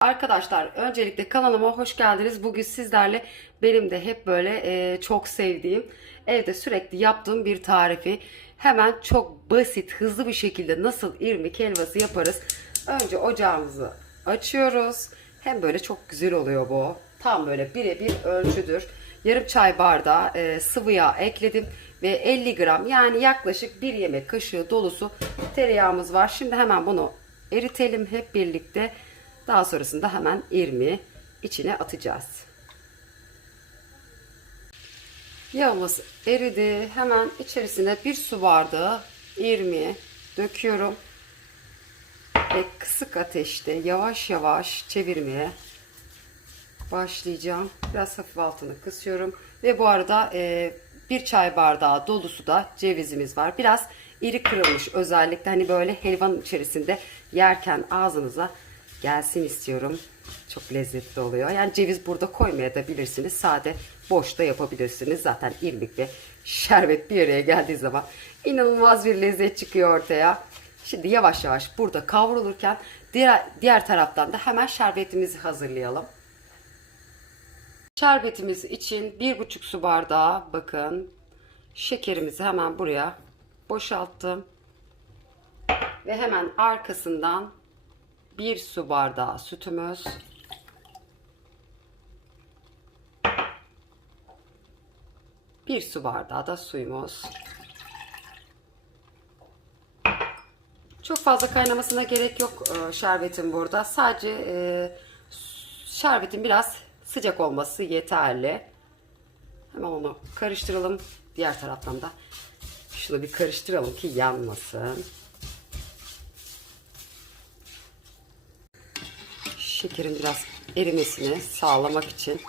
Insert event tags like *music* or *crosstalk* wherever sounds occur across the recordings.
Arkadaşlar öncelikle kanalıma hoş geldiniz. Bugün sizlerle benim de hep böyle e, çok sevdiğim evde sürekli yaptığım bir tarifi hemen çok basit hızlı bir şekilde nasıl irmik helvası yaparız. Önce ocağımızı açıyoruz. Hem böyle çok güzel oluyor bu. Tam böyle birebir ölçüdür. Yarım çay bardağı e, sıvı yağ ekledim ve 50 gram yani yaklaşık bir yemek kaşığı dolusu tereyağımız var. Şimdi hemen bunu eritelim hep birlikte. Daha sonrasında hemen irmi içine atacağız. Yağımız eridi. Hemen içerisine bir su bardağı irmi döküyorum. Ve kısık ateşte yavaş yavaş çevirmeye başlayacağım. Biraz hafif altını kısıyorum. Ve bu arada e, bir çay bardağı dolusu da cevizimiz var. Biraz iri kırılmış özellikle hani böyle helvanın içerisinde yerken ağzınıza gelsin istiyorum. Çok lezzetli oluyor. Yani ceviz burada koymaya da bilirsiniz. Sade boş da yapabilirsiniz. Zaten irmik ve şerbet bir araya geldiği zaman inanılmaz bir lezzet çıkıyor ortaya. Şimdi yavaş yavaş burada kavrulurken diğer, diğer taraftan da hemen şerbetimizi hazırlayalım. Şerbetimiz için bir buçuk su bardağı bakın şekerimizi hemen buraya boşalttım. Ve hemen arkasından bir su bardağı sütümüz. Bir su bardağı da suyumuz. Çok fazla kaynamasına gerek yok e, şerbetin burada. Sadece e, şerbetin biraz sıcak olması yeterli. Hemen onu karıştıralım. Diğer taraftan da şunu bir karıştıralım ki yanmasın. Şekerin biraz erimesini sağlamak için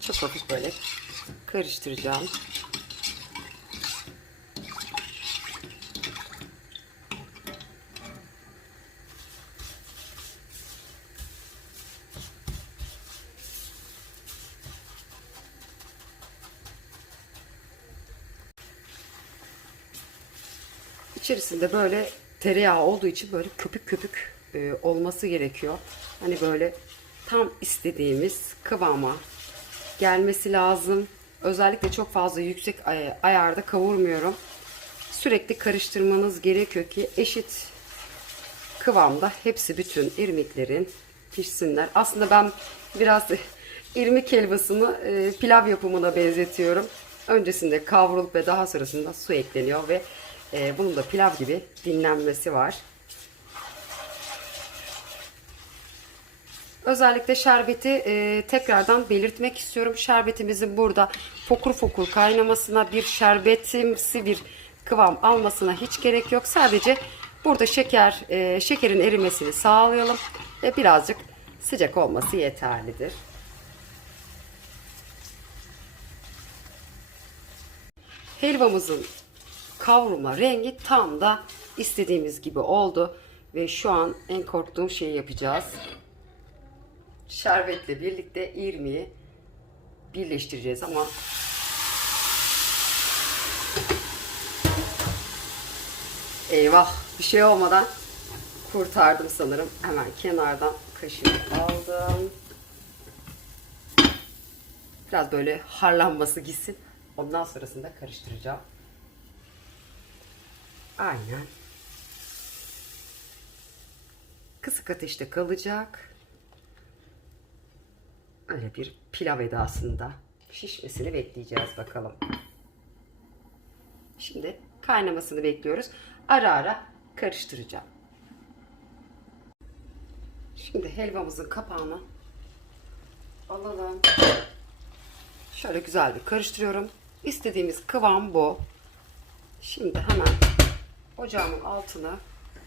çok hafif böyle karıştıracağım. İçerisinde böyle tereyağı olduğu için böyle köpük köpük e, olması gerekiyor. Hani böyle tam istediğimiz kıvama gelmesi lazım. Özellikle çok fazla yüksek ay- ayarda kavurmuyorum. Sürekli karıştırmanız gerekiyor ki eşit kıvamda hepsi bütün irmiklerin pişsinler. Aslında ben biraz *laughs* irmik helvasını e, pilav yapımına benzetiyorum. Öncesinde kavrulup ve daha sonrasında su ekleniyor ve e, bunun da pilav gibi dinlenmesi var. Özellikle şerbeti e, tekrardan belirtmek istiyorum. Şerbetimizin burada fokur fokur kaynamasına bir şerbetimsi bir kıvam almasına hiç gerek yok. Sadece burada şeker e, şekerin erimesini sağlayalım ve birazcık sıcak olması yeterlidir. Helvamızın kavrulma rengi tam da istediğimiz gibi oldu ve şu an en korktuğum şeyi yapacağız şerbetle birlikte irmiği birleştireceğiz ama eyvah bir şey olmadan kurtardım sanırım. Hemen kenardan kaşığı aldım. Biraz böyle harlanması gitsin. Ondan sonrasında karıştıracağım. Aynen. Kısık ateşte kalacak öyle bir pilav edasında şişmesini bekleyeceğiz bakalım. Şimdi kaynamasını bekliyoruz. Ara ara karıştıracağım. Şimdi helvamızın kapağını alalım. Şöyle güzel bir karıştırıyorum. İstediğimiz kıvam bu. Şimdi hemen ocağımın altını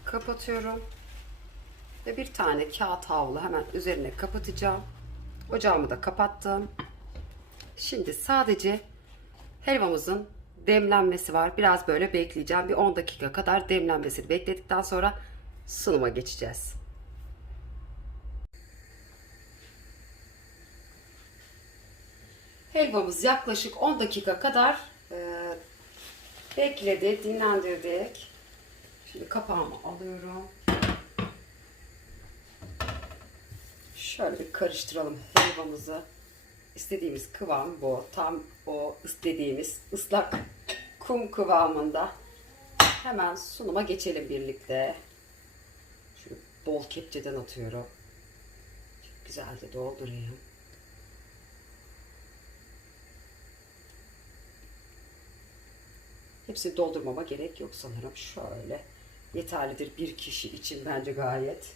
kapatıyorum. Ve bir tane kağıt havlu hemen üzerine kapatacağım. Ocağımı da kapattım. Şimdi sadece helvamızın demlenmesi var. Biraz böyle bekleyeceğim. Bir 10 dakika kadar demlenmesini bekledikten sonra sunuma geçeceğiz. Helvamız yaklaşık 10 dakika kadar e, bekledi, dinlendirdik. Şimdi kapağımı alıyorum. Şöyle bir karıştıralım helvamızı. İstediğimiz kıvam bu. Tam o istediğimiz ıslak kum kıvamında. Hemen sunuma geçelim birlikte. Şu bol kepçeden atıyorum. Çok güzel de doldurayım. Hepsini doldurmama gerek yok sanırım. Şöyle yeterlidir bir kişi için bence gayet.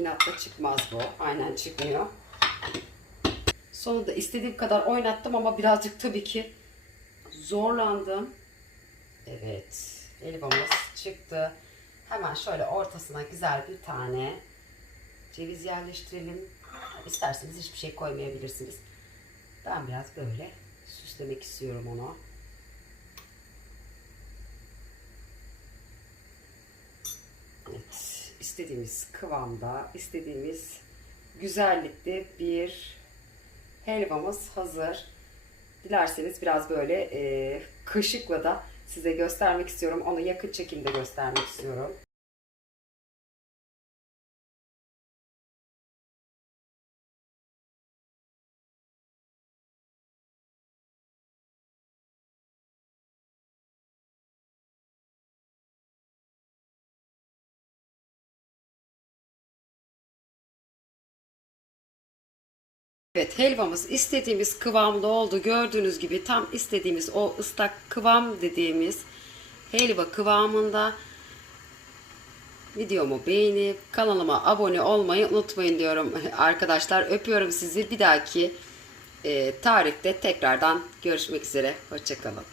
İnatla çıkmaz bu. Aynen çıkmıyor. Sonunda istediğim kadar oynattım ama birazcık tabii ki zorlandım. Evet. Helvamız çıktı. Hemen şöyle ortasına güzel bir tane ceviz yerleştirelim. İsterseniz hiçbir şey koymayabilirsiniz. Ben biraz böyle süslemek istiyorum onu. Evet, istediğimiz kıvamda, istediğimiz güzellikte bir helvamız hazır. Dilerseniz biraz böyle e, kaşıkla da size göstermek istiyorum. Onu yakın çekimde göstermek istiyorum. Evet helvamız istediğimiz kıvamda oldu. Gördüğünüz gibi tam istediğimiz o ıslak kıvam dediğimiz helva kıvamında. Videomu beğenip kanalıma abone olmayı unutmayın diyorum *laughs* arkadaşlar. Öpüyorum sizi. Bir dahaki e, tarihte tekrardan görüşmek üzere. Hoşçakalın.